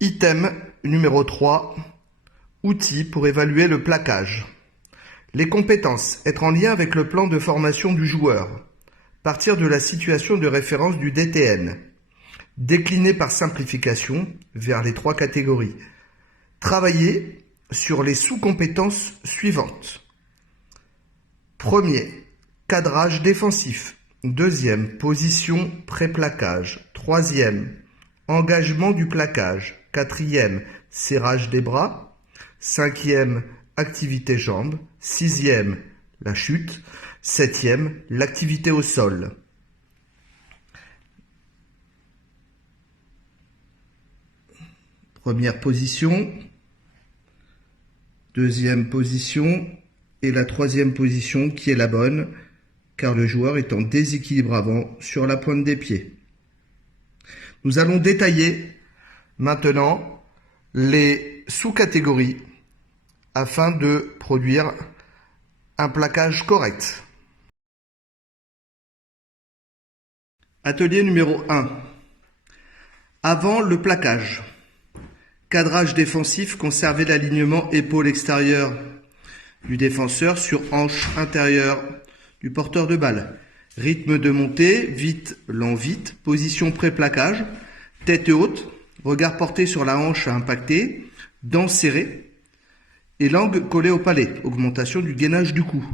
Item numéro 3. Outils pour évaluer le plaquage. Les compétences. Être en lien avec le plan de formation du joueur. Partir de la situation de référence du DTN. Décliner par simplification vers les 3 catégories. Travailler sur les sous-compétences suivantes. Premier, cadrage défensif. Deuxième, position pré-plaquage. Troisième, engagement du plaquage. Quatrième, serrage des bras. Cinquième, activité jambes. Sixième, la chute. Septième, l'activité au sol. Première position, deuxième position et la troisième position qui est la bonne, car le joueur est en déséquilibre avant sur la pointe des pieds. Nous allons détailler maintenant les sous-catégories afin de produire un plaquage correct. Atelier numéro 1. Avant le plaquage. Cadrage défensif, conserver l'alignement épaule extérieure du défenseur sur hanche intérieure du porteur de balle. Rythme de montée, vite, lent, vite. Position pré-plaquage, tête haute, regard porté sur la hanche à impacter, dents serrées et langue collée au palais. Augmentation du gainage du cou.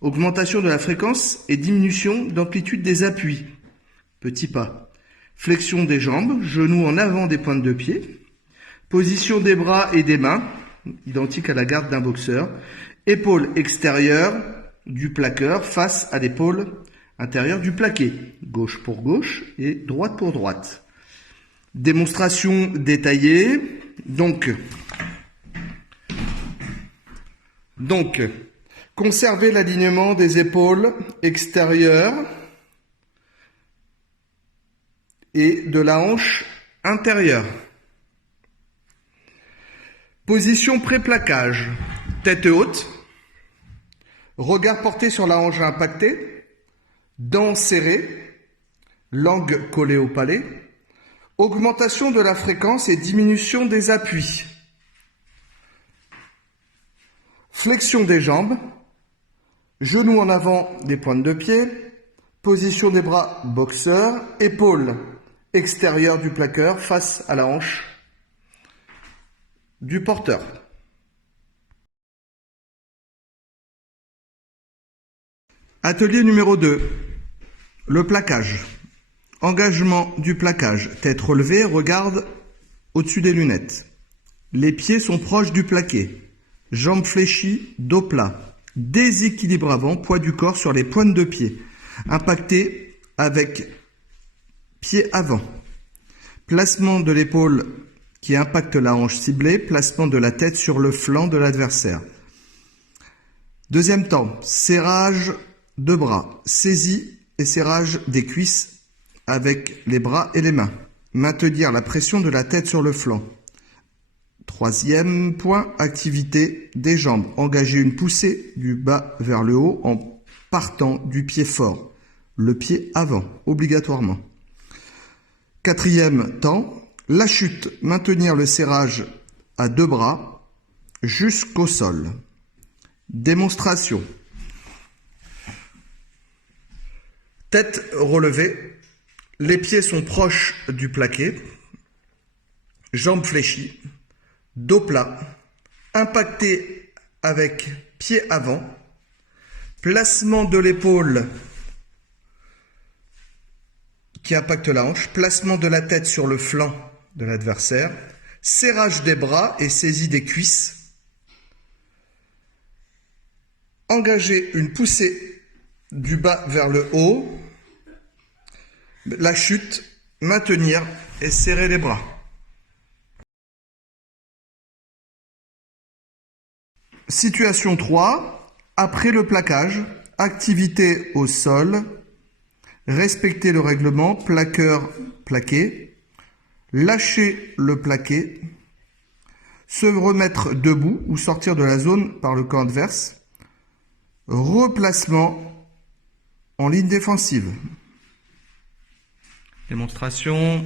Augmentation de la fréquence et diminution d'amplitude des appuis. Petit pas. Flexion des jambes, genoux en avant des pointes de pied. Position des bras et des mains, identique à la garde d'un boxeur. Épaule extérieure du plaqueur face à l'épaule intérieure du plaqué. Gauche pour gauche et droite pour droite. Démonstration détaillée. Donc, conserver l'alignement des épaules extérieures et de la hanche intérieure. Position pré-plaquage, tête haute, regard porté sur la hanche impactée, dents serrées, langue collée au palais, augmentation de la fréquence et diminution des appuis, flexion des jambes, genoux en avant des pointes de pied, position des bras boxeur, épaules extérieures du plaqueur face à la hanche du porteur. Atelier numéro 2. Le plaquage. Engagement du plaquage. Tête relevée, regarde au-dessus des lunettes. Les pieds sont proches du plaqué. Jambes fléchies, dos plat. Déséquilibre avant, poids du corps sur les pointes de pied. Impacté avec pied avant. Placement de l'épaule qui impacte la hanche ciblée, placement de la tête sur le flanc de l'adversaire. Deuxième temps, serrage de bras, saisie et serrage des cuisses avec les bras et les mains. Maintenir la pression de la tête sur le flanc. Troisième point, activité des jambes. Engager une poussée du bas vers le haut en partant du pied fort. Le pied avant, obligatoirement. Quatrième temps, la chute, maintenir le serrage à 2 bras jusqu'au sol. Démonstration. Tête relevée, les pieds sont proches du plaqué, jambes fléchies, dos plat, impacté avec pied avant, placement de l'épaule qui impacte la hanche, placement de la tête sur le flanc de l'adversaire, serrage des bras et saisie des cuisses, engager une poussée du bas vers le haut, la chute, maintenir et serrer les bras. Situation 3, après le plaquage, activité au sol, respecter le règlement, plaqueur plaqué, lâcher le plaqué, se remettre debout ou sortir de la zone par le camp adverse, replacement en ligne défensive. Démonstration.